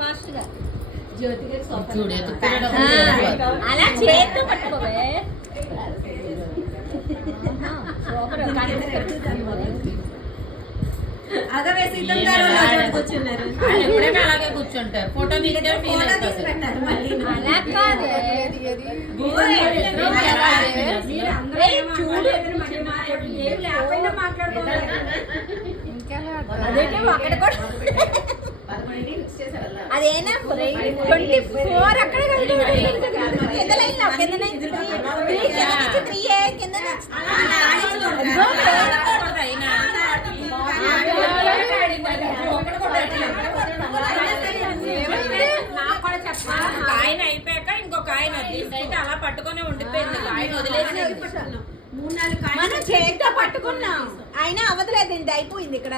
Fast గా అలా చేతితో పట్టుకోవే. అలాగే కూర్చుంటారు. ఫోటో అదేనా 24 అక్కడ కాయన అయిపోయాక ఇంకొక ఆయన అయితే అలా పట్టుకునే ఉండిపోయింది. కాయన వదిలేసి మనం చేతితో పట్టుకున్నాం అయినా అవదలేదండి, అయిపోయింది ఇక్కడ.